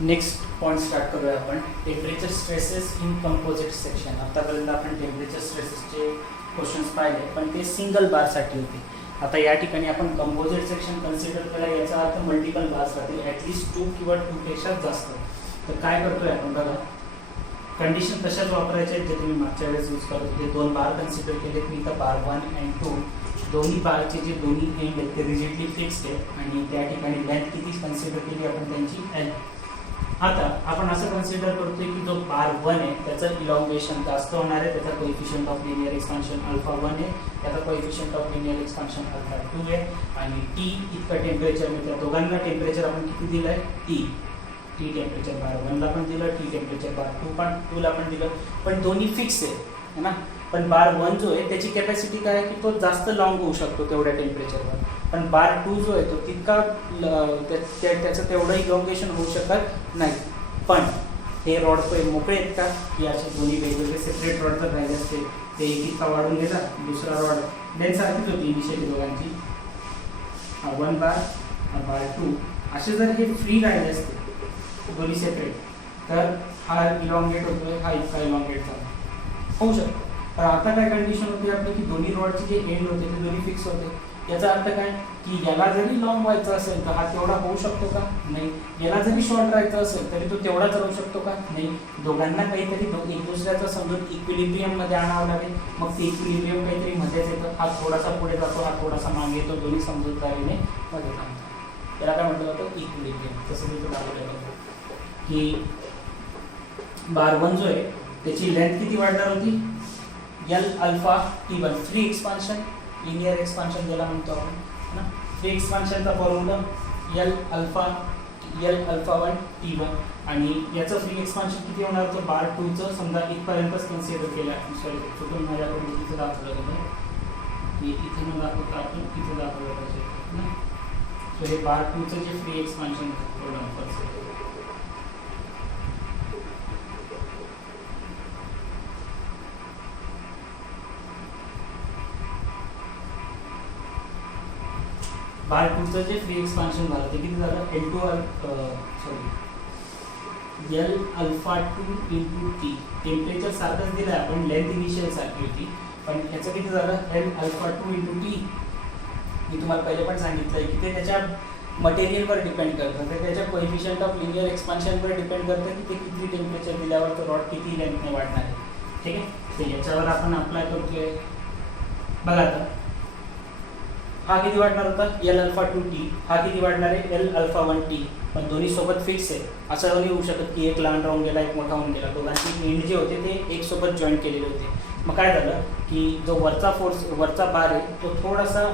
Next point start करूया आपण. Temperature stresses in composite section. आतापर्यंत आपण टेम्परेचर स्ट्रेसेसचे क्वेश्चन्स पाहिले, पण ते सिंगल बारसाठी होते. आता या ठिकाणी आपण कंपोजिट सेक्शन कन्सिडर केला, याचा अर्थ मल्टिपल बार्स राहतील, ॲटलिस्ट 2 किंवा 2 पेक्षा जास्त. तर काय करतोय आपण बघा, कंडिशन तशाच वापरायच्या आहेत जे तुम्ही मागच्या वेळेस यूज करत होते. 2 बार कन्सिडर केले मी, तर बार 1 आणि 2 दोन्ही बारचे जे दोन्ही एंड आहेत ते रिजिडली फिक्स्ड आहे, आणि त्या ठिकाणी लेंथ किती कन्सिडर केली आपण त्यांची एल. आता आपण असं कन्सिडर करतोय की जो बार 1 आहे त्याचं इलॉंगेशन जास्त होणार आहे, त्याचा coefficient of linear expansion alpha 1 आहे, त्याचा coefficient of linear expansion alpha 2 आहे, आणि टी इतकं टेम्परेचर म्हणजे त्या दोघांना टेम्परेचर आपण किती दिलं आहे, टी टेम्परेचर बार 1 ला पण दिलं, टी टेम्परेचर बार 2 ला पण दिलं, पण दोन्ही फिक्स आहे ना. पण बार 1 जो आहे त्याची कॅपॅसिटी काय आहे की तो जास्त लॉंग होऊ शकतो तेवढ्या टेम्परेचरवर, पण बार 2 जो आहे तो तितका त्याचं तेवढं इलॉंगेशन होऊ शकत नाही. पण हे रॉड मोकळे आहेत का, की असे दोन्ही वेगवेगळे सेपरेट रॉड जर राहिले असते ते इतका वाढून गेला, दुसरा रॉड लेंथ सारखीच होती इनिशियली दोघांची, 1 बार 2 असे जर हे फ्री राहिले असते दोन्ही सेपरेट, तर हा इलॉंगेट होतोय, हा इतका इलॉंगेट झाला होऊ शकतो. तर आता काय कंडिशन होती आपली की दोन्ही रॉडचे जे एंड होते ते दोन्ही फिक्स होते. याचा अर्थ काय की याला जरी लॉंग व्हायचं असेल तर हा तेवढा होऊ शकतो का, नाही. याला जरी शॉर्ट राहायचं असेल तरी तो तेवढाच राहू शकतो का, नाही. दोघांना काहीतरी एक दुसऱ्याचा समजून इक्विलिब्रियम मध्ये आणावं लागेल, मग ते इक्विलिब्रियम काहीतरी मध्येच येतं, हा थोडासा पुढे जातो, हा थोडासा मागे येतो, दोन्ही समजूतदारीने मध्ये थांबतात. याला काय म्हटलं जातं, इक्विलिब्रियम. तसं मी तुला दाखवलं की बार 1 जो आहे त्याची लेंथ किती वाढणार होती, L alpha T1, free expansion linear expansion ज्याला म्हणतो आपण ना. फ्री एक्सपान्शनचा फॉर्म्युला एल अल्फा 1 T1, आणि याचं फ्री एक्सपान्शन किती होणार होतं, बार 2 चं समजा इथपर्यंतच कन्सिडर केलं. सॉरी चुकून माझ्याकडून तिथं दाखवलं होतं, मी इथे न दाखवता आपण इथे दाखवलं पाहिजे ना. सो हे बार 2 चं जे फ्री एक्सपान्शन बार 2 चं जे फ्री एक्सपान्शन झालं ते किती झालं, L alpha 2 into T. Temperature सारखंच दिलं आहे आपण, लेंथ इनिशियल सारखी होती, पण याचं किती झालं, एल अल्फा 2 इंटू टी. मी तुम्हाला पहिले पण सांगितलं आहे की ते त्याच्या मटेरियलवर डिपेंड करतं, ते त्याच्या कोएफिशियंट ऑफ लिनियर एक्सपान्शनवर डिपेंड करतं की ते किती टेम्परेचर दिल्यावर तो रॉड किती लेंथने वाढणार आहे. ठीक आहे, तर याच्यावर आपण अप्लाय करतोय. बघा आता हा किती वाढणार होता, एल अल्फा 2 टी, हा किती वाढणार आहे, एल अल्फा 1 टी. पण दोन्ही सोबत फिक्स आहे, असं नाही होऊ शकत की एक लहान राहून गेला एक मोठा होऊन गेला. दोघांची एंड जे होते ते एक सोबत जॉईंट केलेले होते. मग काय झालं की जो वरचा बार आहे तो थोडासा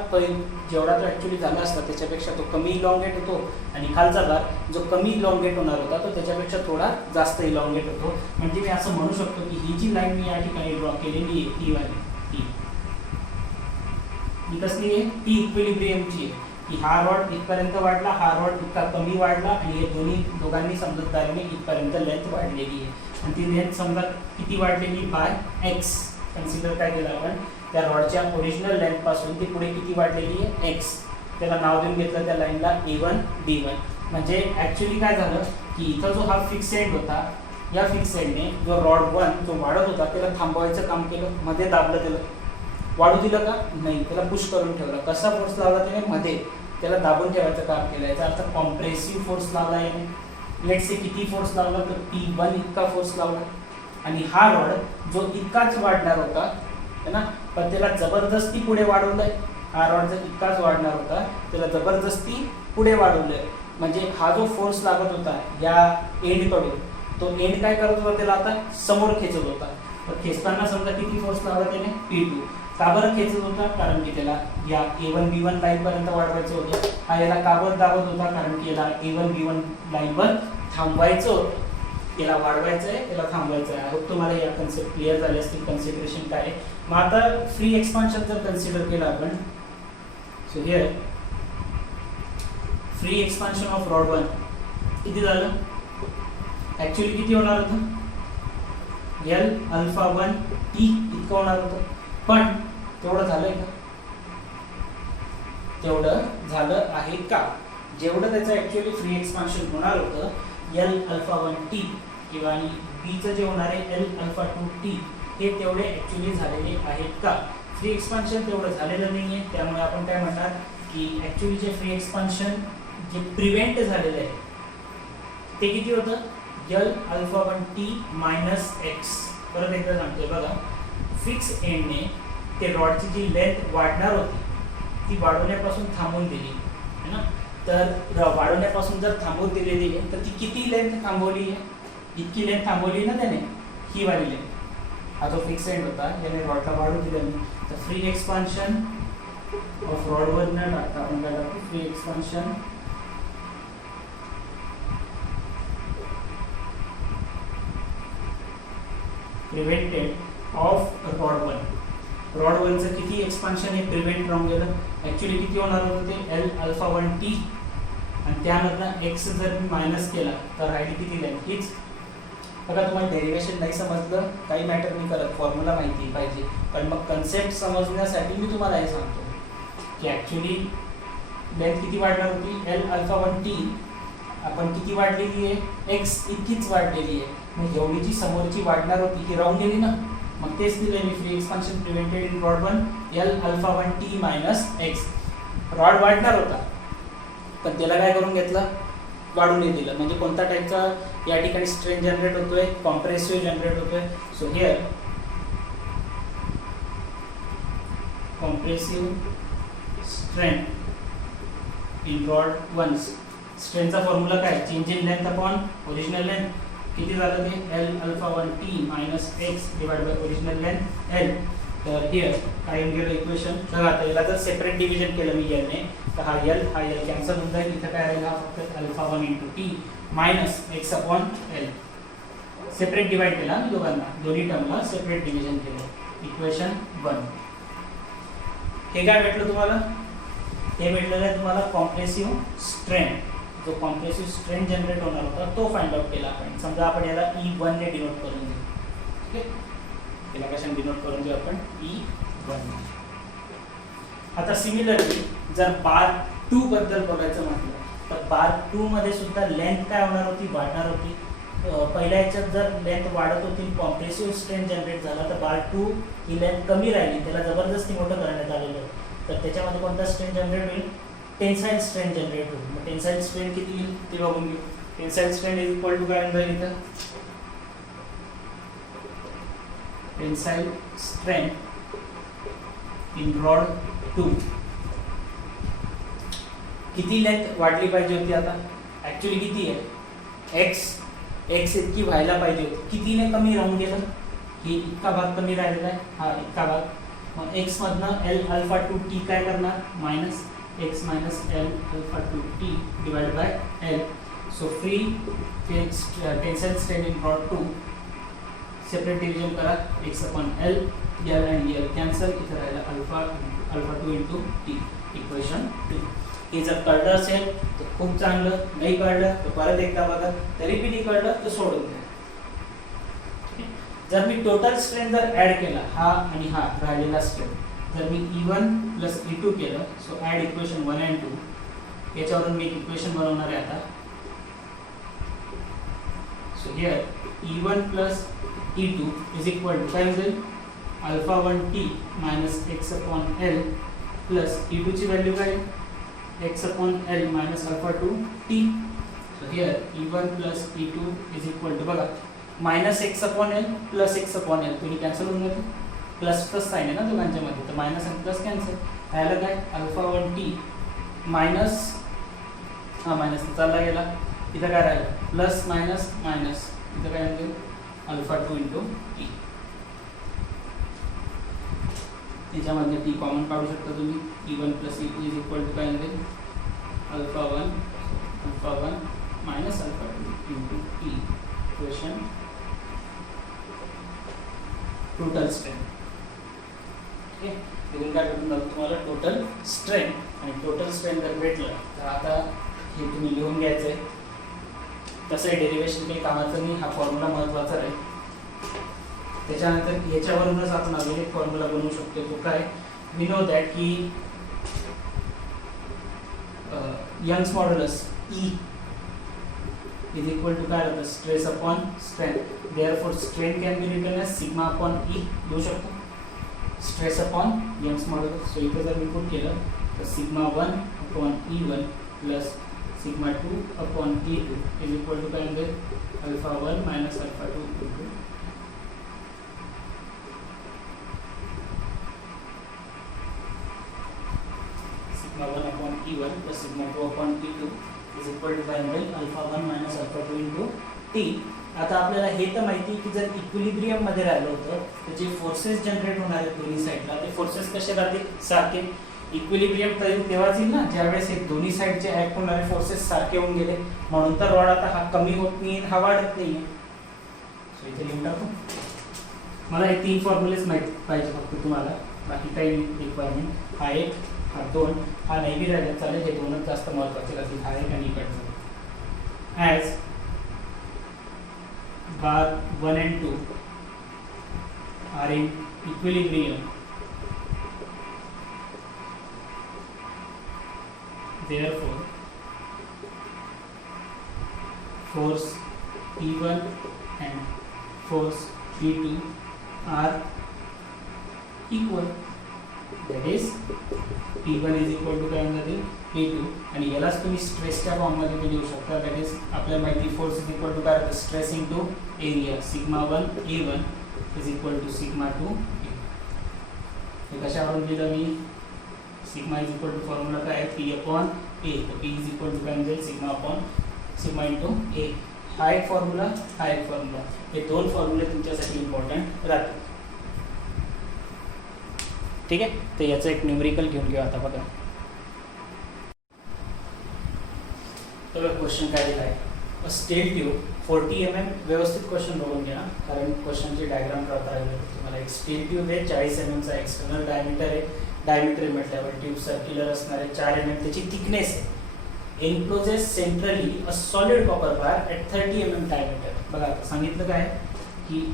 जेवढा तो ॲक्च्युली झाला असता त्याच्यापेक्षा तो कमी इलॉंगेट होतो, आणि खालचा बार जो कमी इलॉंगेट होणार होता तो त्याच्यापेक्षा थोडा जास्त इलॉंगेट होतो. म्हणजे मी असं म्हणू शकतो की ही जी लाईन मी या ठिकाणी ड्रॉ केलेली आहे ती वाली, ही कसली आहे, ती इक्विलिब्रियमची आहे, की हा रॉड इथपर्यंत वाढला, हा रॉड इतका कमी वाढला, आणि हे दोघांनी समजूतदारीने इथपर्यंत लेंथ वाढलेली आहे. आणि ती लेंथ समजा किती वाढलेली, बाय एक्स कन्सिडर काय केलं आपण, त्या रॉडच्या ओरिजिनल लेंथ पासून ती पुढे किती वाढलेली आहे, एक्स. त्याला नाव देऊन घेतलं त्या लाईनला A1 B1. म्हणजे ॲक्च्युली काय झालं की इथं जो हा फिक्स एंड होता, या फिक्स एंडने जो रॉड 1 जो वाढत होता त्याला थांबवायचं काम केलं, मध्ये दाबलं, त्याला वाढू दिलं का, नाही, त्याला पुश करून ठेवलं. कसा फोर्स लावला त्याने, मध्ये त्याला दाबून ठेवायचं काम केलं. याचा अर्थ कॉम्प्रेसिव्ह फोर्स लावला याने. लेट्स से किती फोर्स लावला, तर P1 इतका फोर्स लावला, आणि हा रॉड जो इतकाच वाढणार होता है ना, पण त्याला जबरदस्ती पुढे वाढवलंय. हा रॉड जर इतकाच वाढणार होता त्याला जबरदस्ती पुढे वाढवलंय. म्हणजे हा जो फोर्स लागत होता या एंडकडून, तो एंड काय करत होता, त्याला आता समोर खेचत होता. तर खेचताना समजा किती फोर्स लावला त्याने, P2. का बरं खेचत होता, कारण की त्याला या A1 B1 लाईनपर्यंत वाढवायचं होतं. हा याला का बरं दाबत होता, कारण की याला A1 B1 लाईनवर थांबवायचं होतं. याला वाढवायचं आहे, त्याला थांबवायचं आहे. होप तुम्हाला या कन्सेप्ट क्लिअर झाले असतील, कन्सिडरेशन काय आहे. मग आता फ्री एक्सपान्शन जर कन्सिडर केलं आपण, so here free expansion of rod 1 किती झालं, ॲक्च्युली किती होणार होतं, एल अल्फा 1 टी इतकं होणार होतं. पण तेवढं झालंय का, तेवढं झालं आहे का, जेवढं त्याचं ॲक्च्युअली फ्री एक्सपान्शन होणार होतं एल अल्फा 1t किंवा आणि बीचं जे होणार आहे एल अल्फा 2t हे तेवढे ॲक्च्युली झालेले आहेत का? फ्री एक्सपान्शन तेवढं झालेलं नाही आहे, त्यामुळे आपण काय म्हणणार की ॲक्च्युली जे फ्री एक्सपान्शन जे प्रिव्हेंट झालेलं आहे ते किती होतं? L alpha 1t minus x. परत एकदा सांगतोय बघा, फिक्स एंडने ते रॉडची जी लेंथ वाढणार होती ती वाढवण्यापासून थांबवून दिली है ना. तर वाढवण्यापासून जर थांबवून दिलेली आहे तर ती किती लेंथ थांबवली आहे? इतकी लेंथ थांबवली ना त्याने, ही वाली लेंथ. हा जो फिक्स एंड होता याने रॉडला वाढू दिलं नाही, तर फ्री एक्सपान्शन ऑफ रॉडवर न टाकता आपण काय करतो, free expansion prevented of rod 1. Rod 1चं किती एक्सपान्शन हे प्रिव्हेंट राहून गेलं. ॲक्च्युली किती होणार होतं ते एल अल्फा 1t आणि त्यामधला एक्स जर मी मायनस केला तर राहिली किती लेंथ हीच. बघा तुम्हाला डेरिवेशन नाही समजलं काही मॅटर नाही करत, फॉर्म्युला माहिती पाहिजे, पण मग कन्सेप्ट समजण्यासाठी मी तुम्हाला हे सांगतो की ॲक्च्युली लेंथ किती वाढणार होती एल अल्फा 1t, आपण किती वाढलेली आहे एक्स इतकीच वाढलेली आहे. मग एवढी जी समोरची वाढणार होती ती राहून गेली ना, मग तेच दिलं मी free expansion prevented in rod 1 L alpha 1t minus X. Rod वाढणार होता पण त्याला काय करून घेतलं, वाढून नाही दिलं. म्हणजे कोणता टाईपचा या ठिकाणी स्ट्रेन जनरेट होतोय, कॉम्प्रेसिव्ह जनरेट होतोय. So here compressive strain in rod 1. स्ट्रेनचा फॉर्म्युला काय, change in length upon original length. किती झालं ते L alpha 1t minus X divide by original length L. तर हिअर काय येऊन गेलं इक्वेशन. बघा आता याला जर सेपरेट डिव्हिजन केलं मी एलने तर हा एल कॅन्सल होऊन जाईल. इथं काय राहिला फक्त alpha 1 into T minus X upon L. Separate divide केला मी दोघांना, दोन्ही टर्मला सेपरेट डिव्हिजन केलं. इक्वेशन 1. हे काय भेटलं तुम्हाला, हे भेटलेलं आहे तुम्हाला कॉम्प्रेसिव्ह स्ट्रेन. जो कॉम्प्रेसिव्ह स्ट्रेन जनरेट होणार होता तो फाइंड आउट केला आपण. समजा आपण याला E1 ने डिनोट करून देऊ. ठीक आहे, याला कशाने डिनोट करून देऊ आपण E1. आता सिमिलरली जर बार 2 बद्दल बघायचं म्हटलं तर बार 2 मध्ये सुद्धा लेंथ काय होणार होती, वाढणार होती. पहिल्या ह्याच्यात जर लेंथ वाढत होती, कॉम्प्रेसिव्ह स्ट्रेन जनरेट झाला, तर बार 2 ही लेंथ कमी राहिली, त्याला जबरदस्ती मोठं करण्यात आलेलं. तर त्याच्यामध्ये कोणता स्ट्रेन जनरेट होईल, टेन्साइल स्ट्रेन जनरेट होईल. मग टेन्साइल स्ट्रेन किती येईल ते बघून घेऊ. Tensile strain is equal to काय होईल इथं, टेन्साइल स्ट्रेन इन रॉड 2. किती लेंथ वाढली पाहिजे होती, आता ॲक्च्युली किती आहे एक्स इतकी व्हायला पाहिजे होती, कितीने कमी राहून गेलं, ही इतका भाग कमी राहिलेला आहे, हा इतका भाग. मग एक्स मधनं एल अल्फा 2t काय करणार, minus X minus L alpha 2t divide by L. So free tensile strain in rod 2 separate division करा, X upon L, L and L cancel, इथं राहिला अल्फा 2 इंटू टी. इक्वेशन 2. हे जर कळलं असेल तर खूप चांगलं, नाही कळलं तर परत एकदा बघा, तरी बी नाही कळलं तर सोडून द्या. जर मी टोटल स्ट्रेन जर ॲड केला, हा आणि हा राहिलेला स्ट्रेन, जर मी E1 प्लस E2 केलं, सो ॲड इक्वेशन 1 अँड 2. याच्यावरून मी इक्वेशन बनवणार आहे आता. So here E1 plus E2 is equal to काय होईल, alpha 1t minus X upon L plus E2 ची व्हॅल्यू काय, X upon L minus alpha 2t. So here E1 plus E2 is equal to, बघा minus X upon L plus X upon L तुम्ही cancel होऊन जाते, plus plus sign आहे ना दोघांच्यामध्ये, तर minus आणि प्लस कॅन्सल. राहिलं काय अल्फा 1t मायनस, हा मायनस चालला गेला, इथं काय राहिलं प्लस मायनस मायनस, इथं काय म्हणजे अल्फा 2 इंटू टी. त्याच्यामध्ये टी कॉमन काढू शकता तुम्ही. E1 plus E2 is equal to काय म्हणजे alpha 1 minus alpha 2 into T. Equation total strain. ठीक आहे, तिथून काय भेटून जातं तुम्हाला टोटल स्ट्रेन. आणि टोटल स्ट्रेन जर भेटलं तर आता हे तुम्ही लिहून घ्यायचं आहे. तसं आहे डेरिवेशन काही कामाचं नाही, हा फॉर्म्युला महत्त्वाचा आहे. त्याच्यानंतर याच्यावरूनच आपण अजून एक फॉर्म्युला बनवू शकतो. तो काय, वी नो दॅट की Young's modulus E is equal to काय होतं stress upon strength. Therefore strength can be written as sigma upon E लिहू शकतो. Stress upon Young's modulus. So इथे जर मी पुट केलं तर sigma 1 upon E1 plus sigma 2 upon E2 is equal to काय होईल alpha 1 minus alpha 2 into sigma 1 upon E1 plus sigma 2 upon E2 is equal to काय होईल alpha 1 minus alpha 2 into T. आता आपल्याला हे तर माहिती आहे की जर इक्विलिब्रियम मध्ये राहिलं होतं तर जे फोर्सेस जनरेट होणार आहेत दोन्ही साईडला ते फोर्सेस कसे राहतील सारखे. इक्विलिब्रियम तेव्हाच येईल ना ज्यावेळेस हे दोन्ही साईडचे ऍक्ट होणारे फोर्सेस सारखे होऊन गेले. म्हणून तर रॉड आता हा कमी होत नाही हा वाढत नाही. सो इथे लिहून टाकू. मला हे 3 फॉर्म्युलेस माहिती पाहिजे फक्त तुम्हाला, बाकी काही रिक्वायरमेंट. हा 1 हा 2 हा नाही बी राहिला चालेल. हे दोनच जास्त महत्वाचे राहतील हा 1 आणि इकडचं. As bar 1 and 2 are in equilibrium, therefore force P1 and force P2 are equal. That is P1 is equal to काय होणार P2 आणि यालाच तुम्ही स्ट्रेसच्या फॉर्ममध्ये लिहू शकता. दॅट इज आपल्याला माहिती फोर्स इज इक्वल टू काय stress into area. Sigma 1 A1 is equal to sigma 2 हे कशावरून दिलं मी sigma is equal to formula काय आहे P अपॉन A. तर P इज इक्वल टू काय म्हणजे sigma upon sigma into A. हा एक फॉर्म्युला हा एक फॉर्म्युला. हे दोन फॉर्म्युले तुमच्यासाठी इम्पॉर्टंट राहतील. ठीक आहे. तर याचं एक न्यूमेरिकल घेऊन घेऊ आता. बघा तर क्वेश्चन काय दिला आहे स्टील ट्यूब 40 mm. व्यवस्थित क्वेश्चन बघून घ्या कारण क्वेश्चनची डायग्राम करता राहिली. तुम्हाला एक स्टील ट्यूब आहे 40 mm चा एक्सटर्नल डायमीटर आहे. डायमीटर म्हटल्यावर ट्यूब सर्क्युलर असणार आहे 4 mm त्याची थिकनेस आहे. Encloses centrally a solid copper bar at 30 mm diameter. बघा आता सांगितलं काय की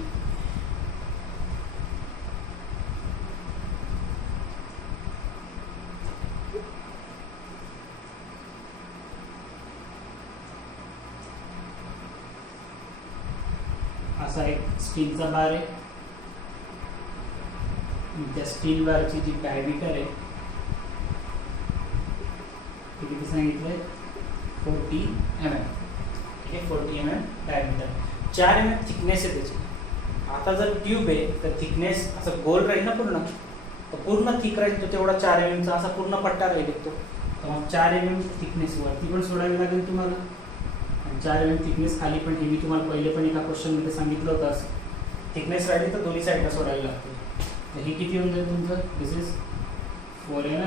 असा एक स्टीलचा बार आहे. त्या स्टील बारची जी डायमीटर आहे ते किती सांगितलंय 40 mm. ठीक आहे 40 mm डायमीटर. 4 mm थिकनेस आहे त्याची. आता जर ट्यूब आहे तर थिकनेस असं गोल राहील ना पूर्ण तर पूर्ण थिक राहील तो तेवढा 4 mm चा असा पूर्ण पट्टा राहील तो. तर मग 4 mm थिकनेस वरती पण सोडावी लागेल तुम्हाला. 4 mm थिकनेस खाली पण. हे मी तुम्हाला पहिले पण एका क्वेश्चनमध्ये सांगितलं होतं असं थिकनेस राहिली तर दोन्ही साईडला सोडायला लागते. तर हे किती होऊन जाईल तुमचं this is 4 mm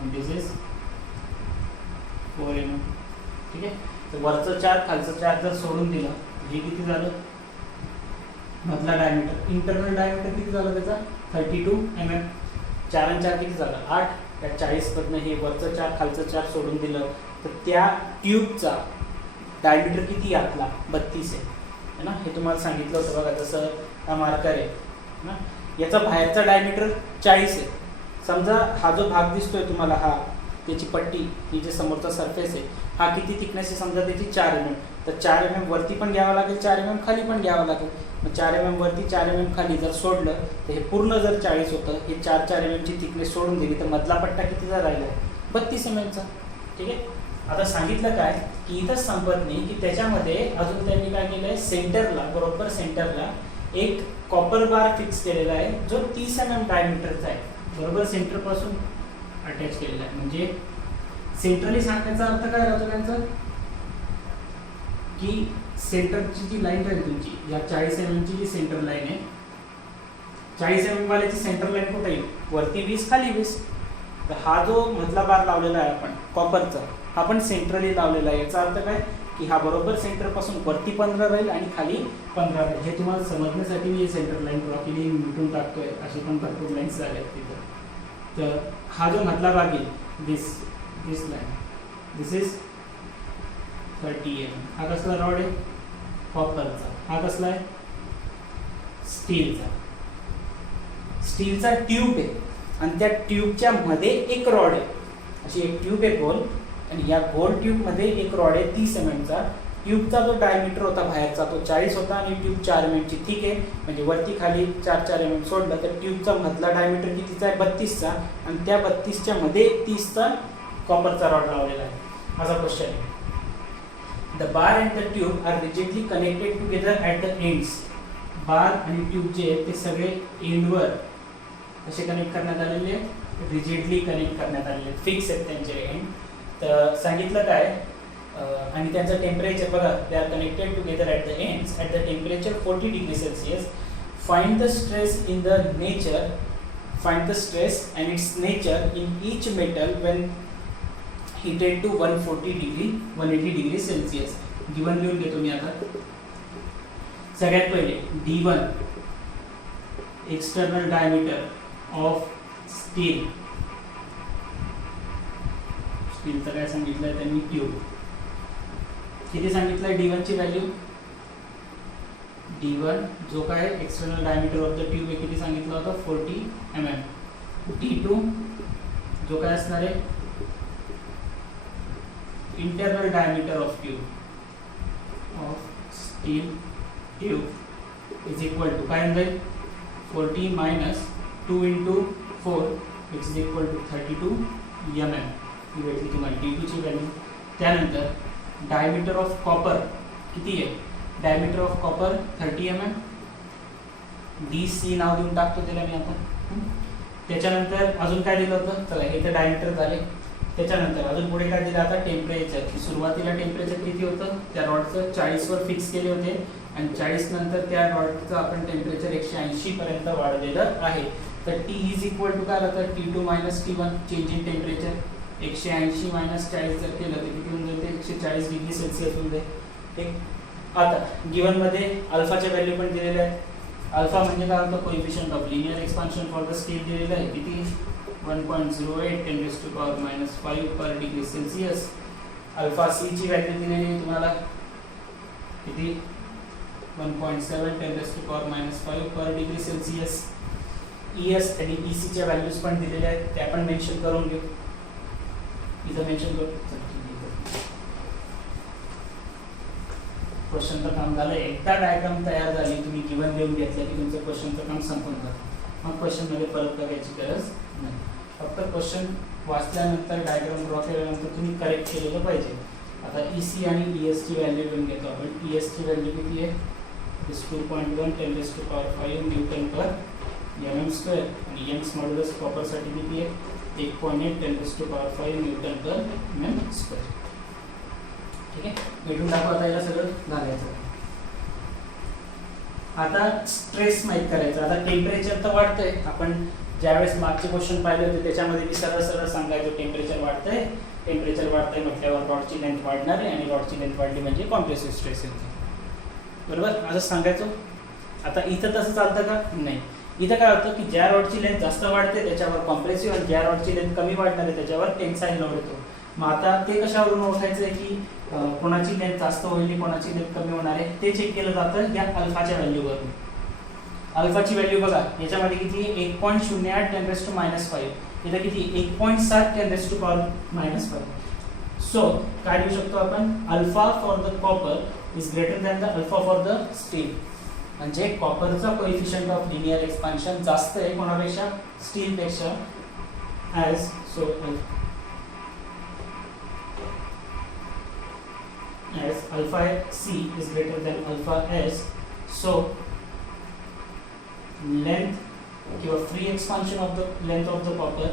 and this is 4 mm. ठीक आहे. तर वरचं 4 खालचं 4 जर सोडून दिलं हे किती झालं मधला डायमीटर. इंटरनल डायमीटर किती झालं त्याचा 32 mm. 4 आणि 4 किती झालं 8. त्या 40 मधनं हे वरचं 4 खालचं 4 सोडून दिलं तर त्या ट्यूबचा डायमीटर किती आतला 32 आहे ना. हे तुम्हाला सांगितलं होतं बघा. जसं हा मार्कर आहे ना याचा बाहेरचा डायमीटर 40 आहे. समजा हा जो भाग दिसतोय तुम्हाला हा त्याची पट्टी ही जे समोरचा सरफेस आहे हा किती थिकनेस आहे समजा त्याची 4 mm. तर 4 mm वरती पण घ्यावं लागेल 4 mm खाली पण घ्यावं लागेल. मग 4 mm वरती 4 mm खाली जर सोडलं तर हे पूर्ण जर 40 होतं हे 4 mm ची थिकनेस सोडून दिली तर मधला पट्टा कितीचा राहिला 32 mm चा. ठीक आहे. आता सांगितलं काय की इथंच संपत नाही की त्याच्यामध्ये अजून त्यांनी काय केलंय सेंटरला बरोबर सेंटरला एक कॉपर बार फिक्स केलेला आहे जो 30 mm डायमीटरचा आहे. बरोबर सेंटर पासून अटॅच केलेला आहे. म्हणजे सेंट्रली सांगण्याचा अर्थ काय राहतो त्यांचा की सेंटरची जी लाईन राहील तुमची या 40 mm ची जी सेंटर लाईन आहे 40 mm वाल्याची सेंटर लाईन कुठे येईल वरती 20 खाली 20. तर हा जो मधला बार लावलेला आहे आपण कॉपरचा हा पण सेंट्रली लावलेला आहे. याचा अर्थ काय की हा बरोबर सेंटर पासून वरती 15 राहील आणि खाली 15 राहील. हे तुम्हाला समजण्यासाठी मी सेंटर लाईन ड्रॉ केली मिटून टाकतोय. अशी पण भरपूर लाईन्स झाल्या आहेत तिथं. तर हा जो मधला भाग आहे दिस लाईन दिस इज 30 mm. हा कसला रॉड आहे कॉपरचा. हा कसला आहे स्टीलचा. स्टीलचा ट्यूब आहे आणि त्या ट्यूबच्या मध्ये एक रॉड आहे. अशी एक ट्यूब आहे गोल आणि या गोल ट्यूब मध्ये एक रॉड आहे 30 mm चा ट्यूबचा जो डायमीटर होता बाहेरचा तो 40 होता आणि ट्यूब 4 mm ची, ठीक आहे. म्हणजे वरती खाली 4 mm सोडलं तर ट्यूबचा मधला डायमीटर कितीचा आहे 32चा आणि त्या 32च्या मध्ये 30चा कॉपरचा रॉड लावलेला आहे. असा क्वेश्चन आहे. The bar and the tube are rigidly connected together at the ends. Bar आणि ट्यूब जे आहेत ते सगळे एंडवर कसे कनेक्ट करण्यात आलेले आहेत, रिजिडली कनेक्ट करण्यात आलेले आहेत, फिक्स आहेत त्यांचे एंड. तर सांगितलं काय आणि त्यांचं टेम्परेचर बघा, they are connected together at the ends at the temperature 40 degree Celsius. Find the stress in the nature, find the stress and it's nature in each metal when heated to 180 degree Celsius. Given लिहून घेतो मी आता. सगळ्यात पहिले D1 external diameter of steel. स्टीलचं काय सांगितलंय त्यांनी, tube. किती सांगितलंय D1 ची व्हॅल्यू? D1 जो काय external diameter of the tube आहे किती सांगितलं होतं, 40 mm. D2 जो काय असणार आहे internal diameter of tube of steel tube is equal to काय होईल 40 minus 2 into 4 which is equal to 32 mm. ही भेटली तुम्हाला D2 ची व्हॅल्यू. त्यानंतर डायमीटर ऑफ कॉपर किती आहे, diameter of copper 30 mm. DC नाव देऊन टाकतो त्याला मी आता. त्याच्यानंतर अजून काय दिलं होतं, चला हे तर डायमीटर झाले. त्याच्यानंतर अजून पुढे काय दिलं आता, टेम्परेचर. सुरुवातीला टेम्परेचर किती होतं त्या रॉडचं 40 वर फिक्स केले होते आणि 40 नंतर त्या रॉडचं आपण टेम्परेचर 180 पर्यंत वाढवलेलं आहे. तर T इज इक्वल टू काय राहतं, T2 minus T1 change in temperature. 180 minus 40 जर केलं तर किती होऊन जाते, 140 डिग्री सेल्सिअस होऊन जाईल. ठीक. आता गिवन मध्ये अल्फाच्या व्हॅल्यू पण दिलेल्या आहेत. अल्फा म्हणजे काय होतं, coefficient of linear expansion for the scale दिलेलं आहे किती 1.08 10⁻⁵ पर डिग्री सेल्सिअस. अल्फा सी ची व्हॅल्यू दिलेली आहे तुम्हाला किती 1.7 10⁻⁵ पर डिग्री सेल्सिअस. ES आणि EC च्या व्हॅल्यूज पण दिलेल्या आहेत, त्या पण मेन्शन करून घेऊ. इथं मेन्शन करू. क्वेश्चनचं काम झालं. एकदा डायग्राम तयार झाली, तुम्ही गिवन देऊन घेतलं की तुमचं क्वेश्चनचं काम संपून जातं. मग क्वेश्चनमध्ये परत करायची गरज नाही. फक्त क्वेश्चन वाचल्यानंतर डायग्राम ड्रॉ केल्यानंतर तुम्ही करेक्ट केलेलं पाहिजे. आता EC आणि ES ची व्हॅल्यू घेऊन घेतो आपण. ES ची व्हॅल्यू किती आहे, 2.1 10⁵ न्यूटन पर mm² आणि यंग्स मॉड्युलस कॉपरसाठी किती आहे 1.8 10⁵ न्यूटन पर mm². ठीक आहे, भेटून टाकू. आता याला सगळं घालायचं. आता स्ट्रेस माहीत करायचं. आता टेम्परेचर तर वाढतंय, आपण ज्यावेळेस मागचे क्वेश्चन पाहिले होते त्याच्यामध्ये मी सरळ सरळ सांगायचो टेम्परेचर वाढतंय. टेम्परेचर वाढतंय म्हटल्यावर रॉडची लेंथ वाढणार आहे आणि रॉडची लेंथ वाढली म्हणजे कॉम्प्रेसिव्ह स्ट्रेस येतो. बरोबर, असं सांगायचो. आता इथं तसं चालतं का, नाही. इथं काय होतं की ज्या रॉडची लेंथ जास्त वाढते त्याच्यावर कॉम्प्रेसिव्ह आणि ज्या रॉडची लेंथ कमी वाढणार आहे त्याच्यावर टेन्साईल लोड येतो. मग आता ते कशावरून ओळखायचं आहे की कोणाची लेंथ जास्त होईल कोणाची लेंथ कमी होणार आहे ते चेक केलं जातं या अल्फाच्या व्हॅल्यूवरून. अल्फाची व्हॅल्यू बघा याच्यामध्ये किती आहे 1.08 10⁻⁵. इथं किती 1.7 10⁻⁵. सो काय लिहू शकतो आपण, alpha for the copper is greater than the alpha for the steel. म्हणजे कॉपरचा कोएफिशियंट ऑफ लिनियर एक्सपान्शन जास्त आहे कोणापेक्षा, स्टीलपेक्षा. As so as alpha C is greater than alpha S, so length your free expansion of the length of the copper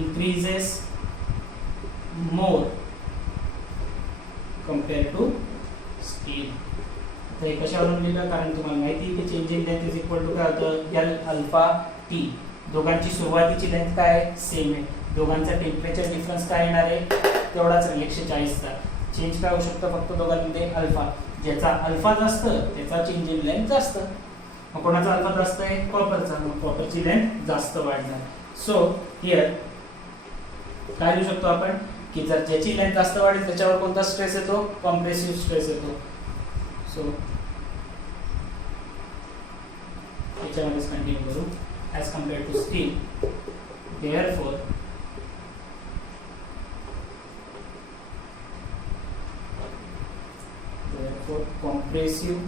increases more compared to steel. तर हे कशावरून लिहिलं, कारण तुम्हाला माहिती की change in length is equal to काय होतं L अल्फा T. दोघांची सुरुवातीची लेंथ काय आहे, सेम आहे. दोघांचा टेम्परेचर डिफरन्स काय येणार आहे तेवढाच 140चा. चेंज काय होऊ शकतं फक्त दोघांमध्ये अल्फा. ज्याचा अल्फा जास्त त्याचा चेंज इन लेंथ जास्त. मग कोणाचा अल्फा जास्त आहे, कॉपरचा. मग कॉपरची लेंथ जास्त वाढणार. सो हिअर काय लिहू शकतो आपण की जर ज्याची लेंथ जास्त वाढेल त्याच्यावर कोणता स्ट्रेस येतो, कॉम्प्रेसिव्ह स्ट्रेस येतो. सो याच्यामध्येच कंटिन्यू करू. As compared to steel, therefore for compressive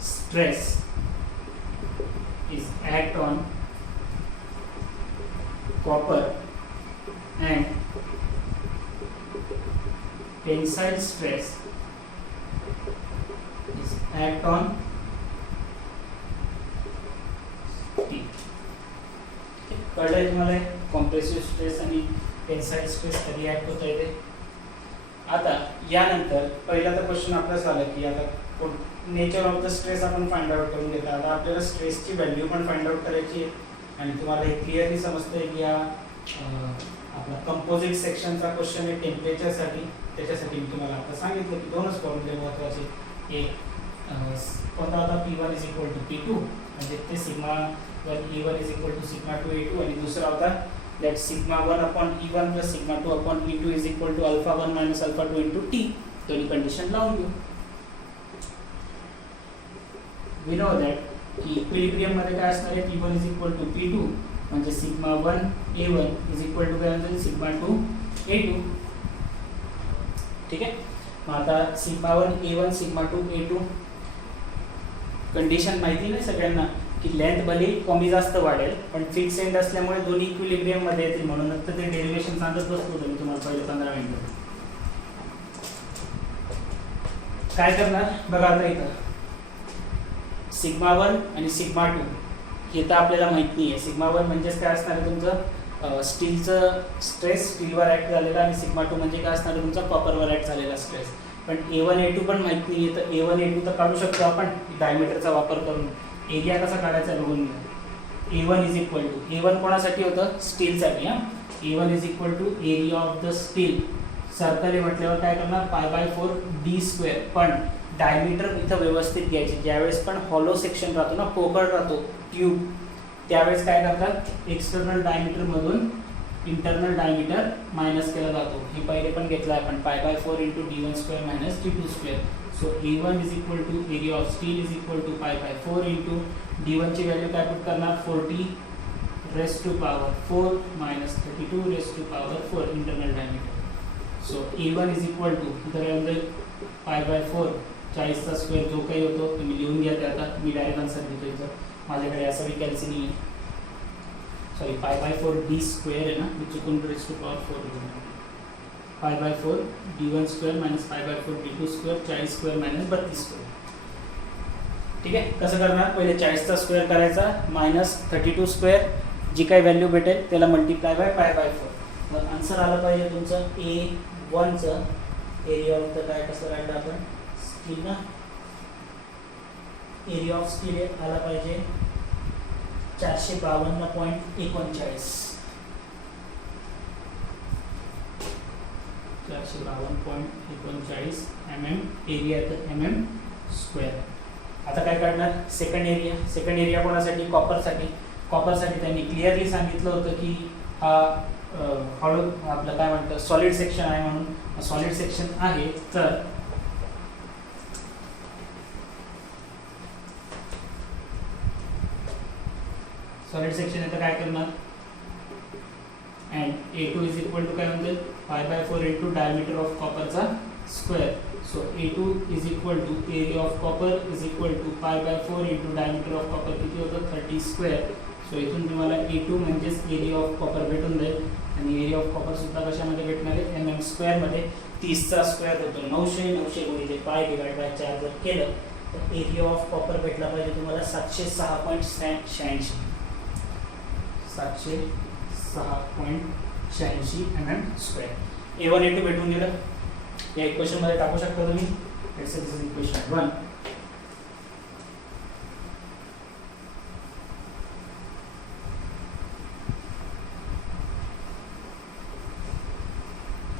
stress is act on copper and tensile stress is act on steel. कळलंय तुम्हाला कॉम्प्रेसिव्ह स्ट्रेस आणि टेन्साइल स्ट्रेस कधी ऍक्ट होता येते. आता यानंतर पहिला तर क्वेश्चन आपला झाला की आता नेचर ऑफ द स्ट्रेस आपण फाइंड आउट करून घेतला. आता आपल्याला स्ट्रेसची व्हॅल्यू पण फाइंड आउट करायची आहे आणि तुम्हाला हे क्लिअरली समजतंय की हा आपला कंपोजिट सेक्शनचा क्वेश्चन आहे टेम्परेचरसाठी. त्याच्यासाठी मी तुम्हाला आता सांगितलं की दोनच फॉर्म्युले महत्त्वाचे. एक कोणता होता P1 is equal to P2 म्हणजे ते sigma E1 is equal to sigma 2 E2 आणि दुसरा होता that sigma 1 upon E1 plus sigma 2 upon E2 is equal to alpha 1 minus alpha 2 into T. दोन्ही कंडिशन लावून घेऊ. We know that की equilibrium मध्ये काय असणार आहे P1 is equal to P2 म्हणजे sigma 1 A1 is equal to काय होईल sigma 2 A2. ठीक आहे. मग आता sigma 1 A1 sigma 2 A2 condition माहिती नाही सगळ्यांना की लेंथ भले कमी जास्त वाढेल पण फिक्स एंड असल्यामुळे दोन्ही इक्विलिब्रियम मध्ये येतील म्हणून तर ते डेरिव्हेशन सांगत बसतो मी तुम्हाला पहिले 15 मिनिटं. काय करणार बघा आता इथं सिग्मा 1 आणि सिग्मा 2 हे तर आपल्याला माहित नाहीये. सिग्मा 1 म्हणजेच काय असणार आहे तुमचं स्टीलचं स्ट्रेस स्टीलवर ऍक्ट झालेला आणि सिग्मा 2 म्हणजे काय असणार आहे तुमचा कॉपरवर ऍक्ट झालेला स्ट्रेस. पण A1 A2 पण माहित नाहीये तर A1 A2 तर काढू शकतो आपण डायमीटरचा वापर करून. एरिया कसा काढायचा बघून घ्या. A1 is equal to A1 कोणासाठी होतं स्टीलसाठी. A1 is equal to area of the steel circle आहे म्हटल्यावर काय करणार π/4 d². पण डायमीटर इथं व्यवस्थित घ्यायचे. ज्यावेळेस पण हॉलो सेक्शन राहतो ना पोकळ राहतो ट्यूब त्यावेळेस काय करतात एक्सटर्नल डायमीटर मधून इंटरनल डायमीटर मायनस केला जातो. हे पहिले पण घेतलं आपण π/4 × d1² - d2². So A1 is equal to area of steel is equal to π/4 into d1 ची व्हॅल्यू काय पुट करणार 40 raised to power 4 minus 32 raised to power 4 internal diameter. So A1 is equal to इधर येऊन π/4 40 चा square जो काही होतो तुम्ही लिहून घ्या. ते आता मी डायरेक्ट आन्सर देतो. इथं माझ्याकडे असं वैकल्सी नाही आहे. सॉरी π/4 d² आहे ना मी चुकून raised to power 4 लिहून π/4 d1² - π/4 d2² 40² - 32². ठीक आहे. कसं करणार पहिले 40 चा स्क्वेअर करायचा मायनस 32² जी काही व्हॅल्यू भेटेल त्याला मल्टिप्लाय बाय π/4. मग आन्सर आलं पाहिजे तुमचं A1 चं एरिया ऑफ द काय कसं राहिलं आपण स्टील ना एरिया ऑफ स्टील आला पाहिजे 452.39 452.39 mm एरिया तर mm². आता काय काढणार सेकंड एरिया. सेकंड एरिया कोणासाठी कॉपरसाठी. कॉपरसाठी त्यांनी क्लिअरली सांगितलं होतं की हा हॉलो आपलं काय म्हणतं सॉलिड सेक्शन आहे म्हणून सॉलिड सेक्शन आहे. तर सॉलिड सेक्शन आहे तर काय करणार and A2 is equal to काय म्हणते π/4 into diameter of copper चा square. So A2 is equal to area of copper is equal to π/4 into diameter of copper किती होतं 30². सो इथून तुम्हाला A2 म्हणजेच एरिया ऑफ कॉपर भेटून जाईल आणि एरिया ऑफ कॉपर सुद्धा कशामध्ये भेटणार आहे mm² मध्ये. 30 चा स्क्वेअर होतो 900 गुणिले π/4 जर केलं तर एरिया ऑफ कॉपर भेटला पाहिजे तुम्हाला 706.86 706.86 mm². A1 A2 भेटून गेलं. या इक्वेशन मध्ये टाकू शकता तुम्ही. Let's say this is equation 1.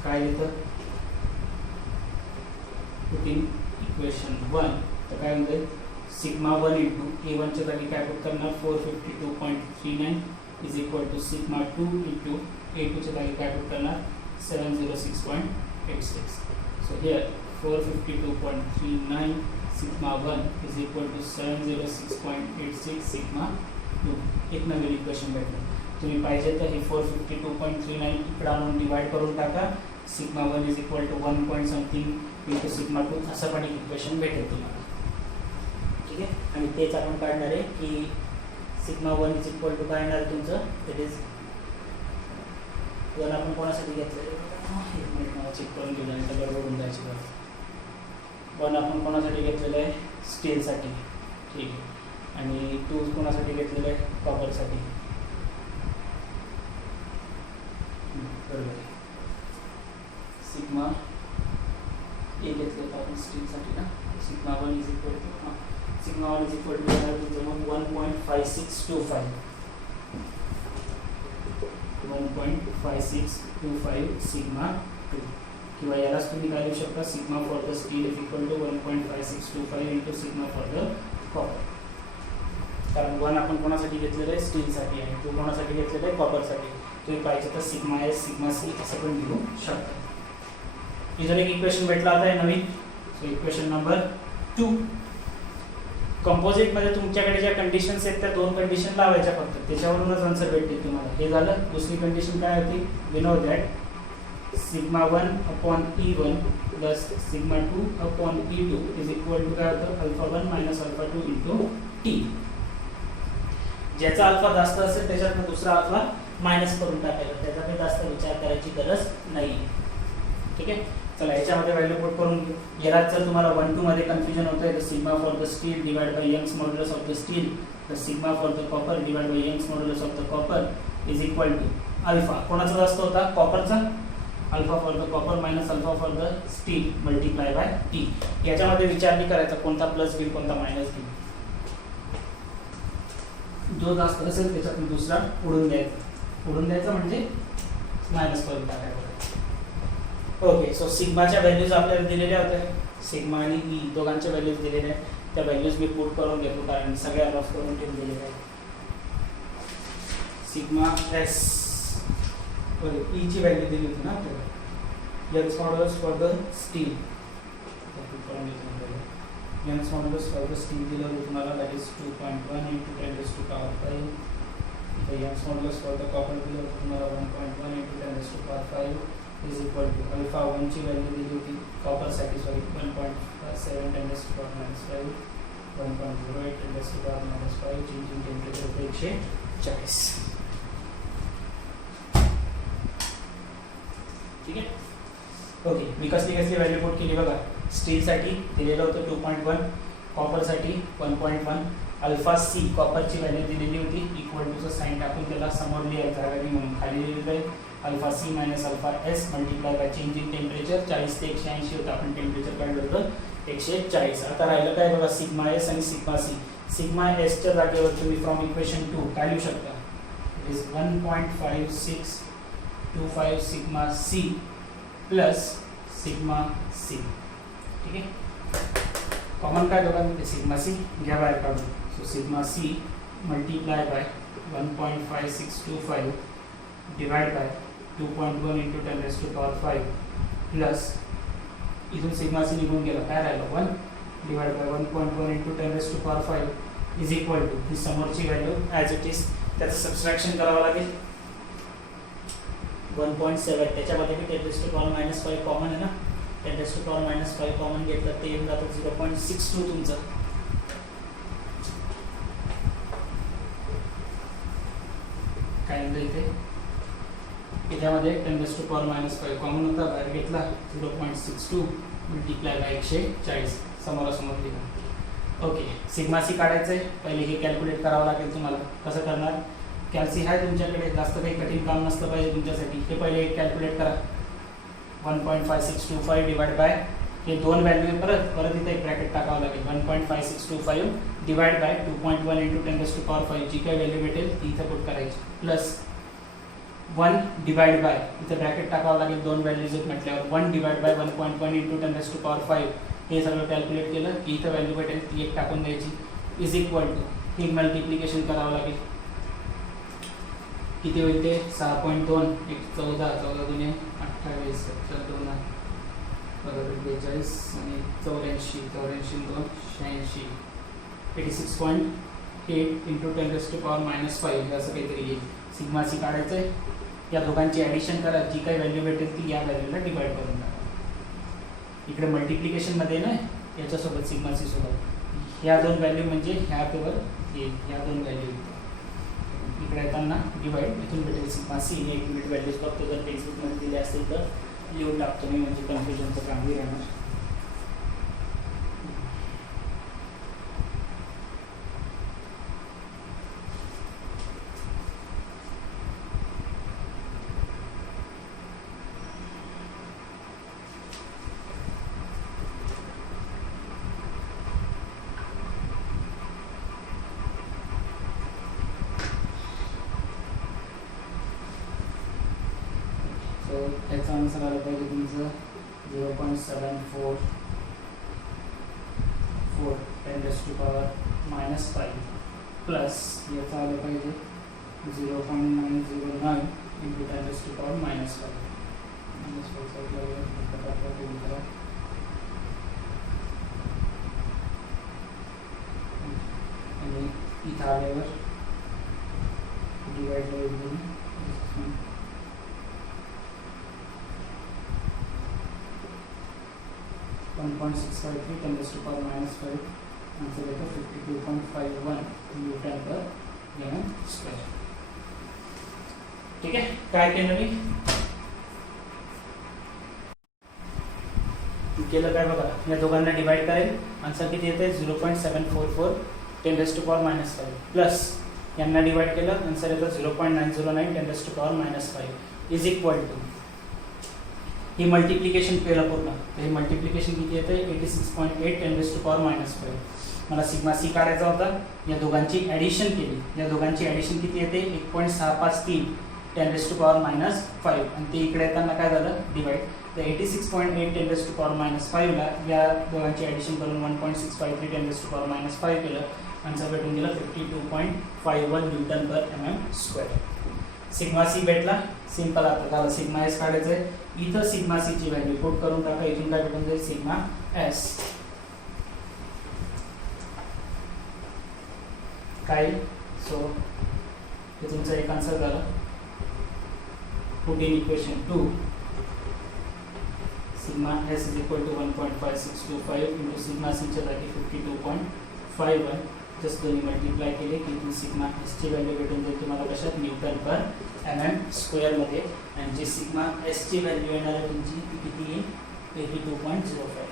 काय येतं पुटिंग इक्वेशन 1 तर काय म्हणते सिग्मा 1 into A1 च्या जागी काय पुट करणार 452.39 is equal to sigma 2 into A2 च्या जागी काय पुट करणार 706.86. So here 452.39 sigma 1 is equal to 706.86 sigma 2. एक नवीन इक्वेशन भेटलं. तुम्ही पाहिजे तर हे 452.39 इकडे आणून डिवाइड करून टाका. Sigma 1 is equal to 1 point something into sigma 2 असं पण एक इक्वेशन भेटेल तुम्हाला. ठीक आहे. आणि तेच आपण काढणार आहे की सिग्मा 1 इज इक्वल टू काय येणार तुमचं, दॅट इज 1 आपण कोणासाठी घेतलं, एक मिनिट मला चेक करून घेऊया नाही तर गडबड होऊन जायची. 1 आपण कोणासाठी घेतलेलं आहे, स्टीलसाठी. ठीक आहे. आणि 2 कोणासाठी घेतलेलं आहे, कॉपरसाठी. बरोबर आहे. सिग्मा ए घेतलं होतं आपण स्टीलसाठी ना. Sigma 1 is equal to sigma 1 is equal to तुमचं मग 1.5625 सिग्मा 2 किंवा यालाच तुम्ही काय लिहू शकता, sigma for the steel is equal to 1.5625 into sigma for the copper. कारण 1 आपण कोणासाठी घेतलेलं आहे, स्टीलसाठी, आणि 2 कोणासाठी घेतलेलं आहे, कॉपरसाठी. तुम्ही पाहिजे तर सिग्मा एस सिग्मा सी असं पण लिहू शकता. इथून एक इक्वेशन भेटला आता आहे नवीन. So equation number 2. कंपोजिटमध्ये तुमच्याकडे ज्या कंडिशन्स आहेत त्या 2 कंडिशन लावायच्या फक्त, त्याच्यावरूनच आन्सर भेटतील तुम्हाला. हे झालं. दुसरी कंडिशन काय होती, we know that sigma 1 upon E1 plus sigma 2 upon E2 is equal to काय होतं, alpha 1 minus alpha 2 into T. ज्याचा अल्फा जास्त असेल त्याच्यातनं दुसरा अल्फा मायनस करून टाकायचा, त्याचा काही जास्त विचार करायची गरज नाही. ठीक आहे. चला याच्यामध्ये व्हॅल्यू पुट करून घेऊ. याला जर तुम्हाला 1-2 मध्ये कन्फ्युजन होतंय तर sigma for the steel divide by Young's modulus of the steel तर sigma for the copper divide by Young's modulus of the copper is equal to alpha कोणाचा जास्त होता, कॉपरचा. Alpha for the copper minus alpha for the steel multiply by T. याच्यामध्ये विचार नाही करायचा कोणता प्लस घेईल कोणता मायनस घेईल. जो जास्त असेल त्याच्यातून दुसरा उडून द्यायचा म्हणजे मायनस करून टाकायचं. ओके. सो सिग्माच्या व्हॅल्यूज आपल्याला दिलेल्या होत्या, सिग्मा आणि ई दोघांच्या व्हॅल्यूज दिलेल्या आहेत. त्या व्हॅल्यूज मी पुट करून घेतो कारण सगळ्या रफ करून ठेवून दिलेल्या आहेत. सिग्मा एस ई ची व्हॅल्यू दिली होती ना आपल्याला, Young's modulus for the steel. Young's modulus for the steel दिलं होतं तुम्हाला, that is 2.1 into 10⁵. Young's modulus for the copper दिलं होतं तुम्हाला 1.1 into 10⁵ is equal to alpha 1 ची व्हॅल्यू दिली होती कॉपरसाठी, सॉरी 1.7 10⁻⁵, 1.08 10⁻⁵, चेंजिंग टेम्परेचर 140. ठीक आहे. ओके. मी कसली व्हॅल्यू पुट केली बघा. स्टीलसाठी दिलेलं होतं 2.1, कॉपरसाठी 1.1, अल्फा सी कॉपरची व्हॅल्यू दिलेली होती, इक्वल टूचं साईन टाकून त्याला समोर लिहायचं जागा म्हणून खाली लिहिलं आहे alpha C minus alpha S multiply by change in temperature. 40 ते 180 होतं, आपण टेम्परेचर काढलं होतं 140. आता राहिलं काय बघा, सिग्मा एस आणि सिग्मा सी. सिग्मा एसच्या जागेवर तुम्ही फ्रॉम इक्वेशन 2 काय लिहू शकता, it is 1.5625 sigma C plus sigma C. ठीक आहे. कॉमन काय दोघांमध्ये, सिग्मा सी घ्या बाहेर काढून. So sigma C multiply by 1.5625 divide by 2.1 into 10⁵ plus इथून सिग्मा सी निघून गेला, काय राहिलं 1 divide by 1.1 into 10⁵ is equal to ही समोरची व्हॅल्यू ॲज इट इज, त्याचं सबस्ट्रॅक्शन करावं लागेल 1.7. त्याच्यामध्ये मी 10⁻⁵ कॉमन आहे ना, 10⁻⁵ कॉमन घेतलं ते येऊन जातं 0.62 तुमचं. काय म्हणतं इथे, त्याच्यामध्ये 10⁻⁵ कॉमन होता, बाहेर घेतला 0.62 मल्टिप्लाय बाय 140 समोरासमोर लिहा. ओके. सिग्मा सी काढायचं आहे, पहिले हे कॅल्क्युलेट करावं लागेल तुम्हाला. कसं करणार, कॅल्सी आहे तुमच्याकडे, जास्त काही कठीण काम नसलं पाहिजे तुमच्यासाठी. हे पहिले एक कॅल्क्युलेट करा, 1.5625 डिवाइड बाय हे 2 व्हॅल्यू परत इथे एक ब्रॅकेट टाकावं लागेल. 1.5625 डिवाइड बाय 2.1 इंटू 10⁵ जी काय व्हॅल्यू भेटेल ती इथं पुट करायची, प्लस 1 डिवाइड बाय इथं ब्रॅकेट टाकावं लागेल 2 व्हॅल्यूज आहेत म्हटल्यावर 1 डिवाइड बाय 1.1 इंटू 10⁵ हे सगळं कॅल्क्युलेट केलं की इथं व्हॅल्यू भेटेल ती एक टाकून द्यायची, इज इक्वल टू ही मल्टिप्लिकेशन करावं लागेल. किती होईल ते 6.2 एक 14 14 दुने 28 2 42 आणि 84 84 2 86 86.8 इंटू 10⁻⁻5 असं काहीतरी येईल. सिग्मा सी काढायचं आहे, या दोघांची ॲडिशन करा, जी काही व्हॅल्यू भेटेल ती या व्हॅल्यूला डिवाइड करून टाका. इकडे मल्टिप्लिकेशनमध्ये ना याच्यासोबत सिग्मा सी सोबत ह्या दोन व्हॅल्यू म्हणजे ह्या केवळ ह्या दोन व्हॅल्यू इकडे येताना डिवाइड इथून भेटेल सिग्मा सी. एक मिनिट व्हॅल्यूज बघतो, जर टेक्स्टबुकमध्ये दिले असेल तर लिहून टाकतो मी, म्हणजे कन्फ्युजनचं काम नाही राहणार. सो ह्याचा आन्सर आला पाहिजे तुमचं 0.744 10⁻⁻5 प्लस याचा आलं पाहिजे 0.909 इंटू 10⁻⁻5. आणि इथं आल्यावर डिवाइड होईल 1.653 10⁻⁻5 आंसर येतो 52.51 न्यूटन पर mm स्क्वेअर. ठीक आहे, काय केलं मी केलं काय बघा, या दोघांना डिवाइड करेल, आन्सर किती येते 0.744 10⁻⁻5 प्लस यांना डिवाइड केलं, आन्सर येतं 0.909 10⁻⁻5 इज इक्वल टू ही मल्टिप्लिकेशन केलं पूर्ण, तर हे मल्टिप्लिकेशन किती येतं 86.8 10⁻⁻5. मला सिग्मा सी काढायचा होता, या दोघांची ॲडिशन केली, या दोघांची ॲडिशन किती येते 1.653 10⁻⁻5 आणि ते इकडे येताना काय झालं डिवाइड. तर 86.8 10⁻⁻5 ला या दोघांची ॲडिशन करून 1.653 10⁻⁻5 केलं, आन्सर भेटून गेलं 52.51 न्यूटन पर mm स्क्वेअर. सिग्मा सी भेटला, सिंपल. आता झालं सिग्मा एस काढायचं आहे, इथं सिग्मा सी ची व्हॅल्यू पुट करून टाका, इथून काय भेटून जाईल सिग्मा एस काय. सो हे तुमचं एक आन्सर झालं. Put in equation 2 sigma S is equal to 1.5625 into sigma C च्या जागी 52.51 जस्ट दोन्ही मल्टिप्लाय केले की तुम्ही सिग्मा एस ची व्हॅल्यू भेटून जाईल तुम्हाला कशात न्यूटन पर mm स्क्वेअरमध्ये, आणि जी सिग्मा एस ची व्हॅल्यू येणार आहे तुमची ती किती येईल 82.05.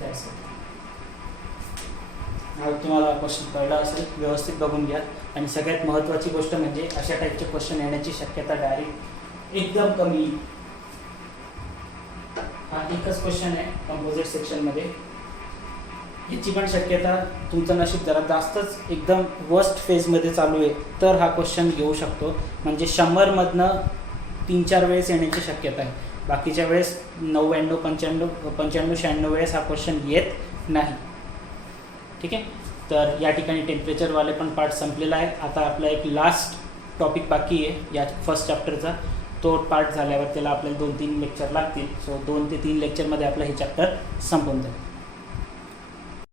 That's it. हा तुम्हाला क्वेश्चन कळला असेल, व्यवस्थित बघून घ्या. आणि सगळ्यात महत्त्वाची गोष्ट म्हणजे अशा टाईपचे क्वेश्चन येण्याची शक्यता डायरेक्ट एकदम कमी. हा एकच क्वेश्चन आहे कंपोजिट सेक्शनमध्ये, याची पण शक्यता तुमचं नशीब जरा जास्तच एकदम वर्स्ट फेजमध्ये चालू आहे तर हा क्वेश्चन घेऊ शकतो. म्हणजे 100मधनं 3-4 वेळेस येण्याची शक्यता आहे, बाकीच्या वेळेस 99, 95, 96 वेळेस हा क्वेश्चन येत नाही. ठीक आहे, तर या ठिकाणी टेम्परेचरवाले पण पार्ट संपलेला आहे. आता आपला एक लास्ट टॉपिक बाकी आहे या फर्स्ट चॅप्टरचा, तो पार्ट झाल्यावर त्याला आपल्याला 2-3 लेक्चर लागतील. सो 2 ते 3 लेक्चरमध्ये आपलं हे चॅप्टर संपून जाईल.